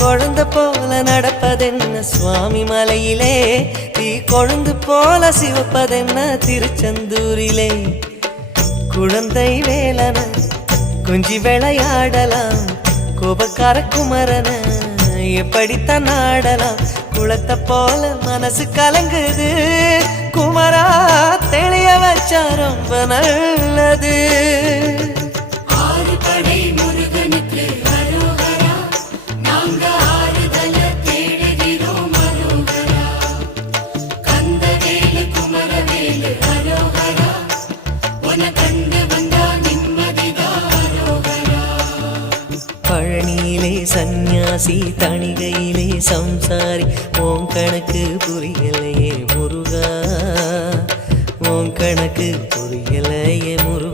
குழந்தை போல நடப்பதென்ன சுவாமி மலையிலே, தீ கொழுந்து போல சிவப்பதென்ன திருச்செந்தூரிலே. குழந்தை வேலன கொஞ்சி விளையாடலாம், கோபக்கார குமரன எப்படித்தான் ஆடலாம். குளத்தை போல மனசு கலங்குது, குமரா தெளிய வச்சா ரொம்ப நல்லது. பழனியிலே சந்நியாசி, தணிகையிலே சம்சாரி, ஓம் கணக்கு புரியலையே முருகா, ஓம் கணக்கு புரியலையே முருகா.